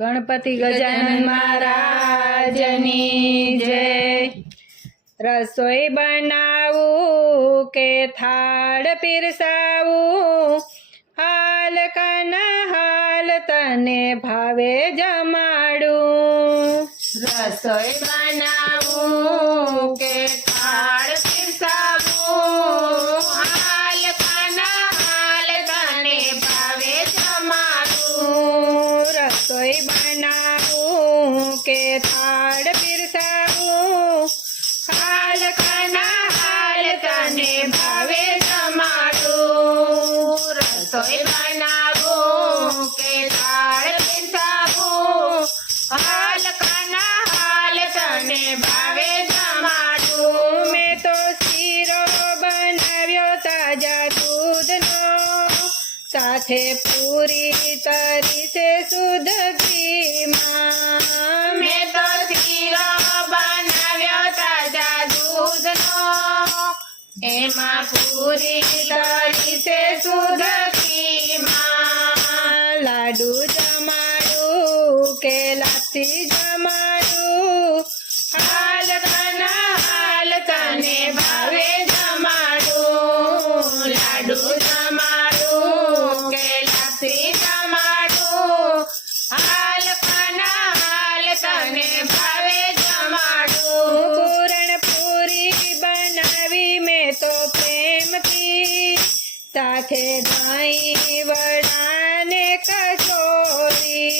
ગણપતિ ગજાનન મહારાજની જય. રસોઈ બનાવું કે થાળ પીરસાવું? હાલ કાના હાલ તને ભાવે જમાડું. રસોઈ બનાવું રસોઈ બનાવું કે થાળ પીરસાવું હાલ કાના હાલ તને ભાવે જમાડું રસોઈ બનાવું કે થાળ પીરસાવું હાલ કાના હાલ તને ભાવે જમાડું મેં તો શીરો બનાવ્યો તાજા દૂધનો સાથે પૂરી તરી છે શુદ્ધ એમાં પૂરી તળી છે શુદ્ધ સાથે દહીં વડાને કચોરી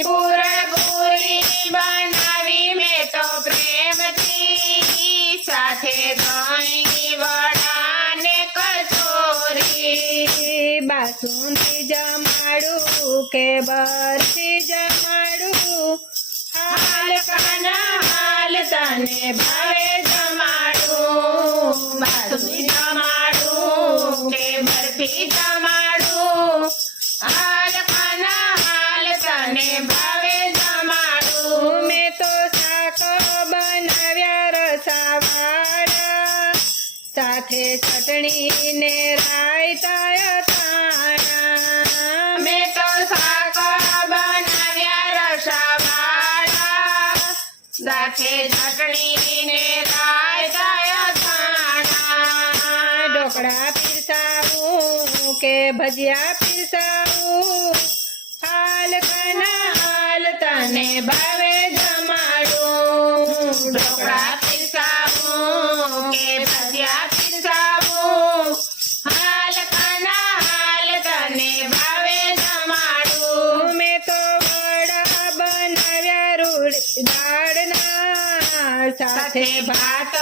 પૂરણ પૂરી બનાવી મેં તો પ્રેમથી સાથે દહીં વડાને કચોરી બાસુંદી જમાડું કે બરફી જમાડું હાલ કાના હાલ તને ભાવે સાથે ચટણી ને રાયતા અથાણા મેં તો શાક બનાવ્યા રસાવાળા સાથે ચટણી ને રાયતા અથાણા ઢોકળા પીરસાવું કે ભજીયા પીરસાવું હાલ કના હાલ તને ભાવે દાળના સાથે ભાત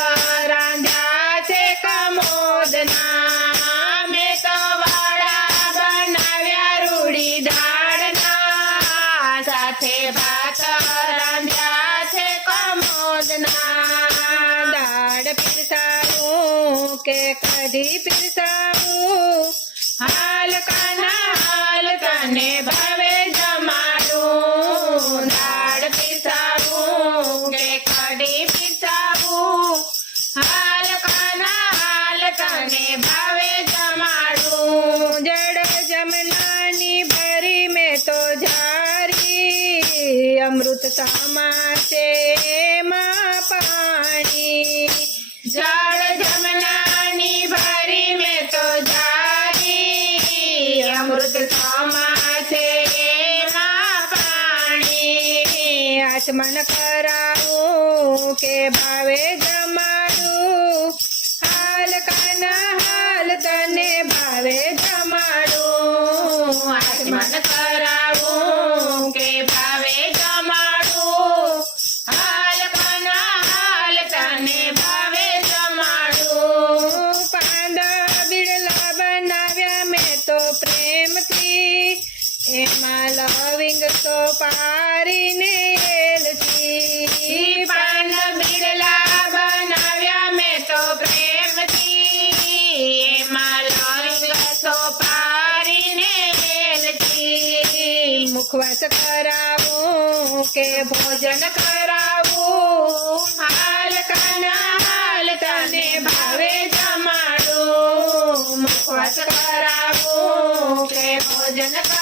રાંધ્યા છે કમોદના. મેં તો વાળા બનાવ્યા રૂડી દાળના. સાથે ભાત રાંધ્યા છે કમોદના. દાળ પીરસાવું કે કઢી પીરસાવું? હાલ કાના હાલ તને ભાવે અમૃત સમાસે એમાં પાણી જળ જમનાની ભરી મેં તો જારી અમૃત સમાસે એમાં પાણી આચમન કરાવું કે ભાવે જમાડું હાલ કાના હાલ તને ભાવે જમાડું આચમન કરાવું મુખવાસ કરાવું કે ભોજન કરાવું હાલ કાના હાલ તને ભાવે જમાડું મુખવાસ કરાવું કે ભોજન કરાવું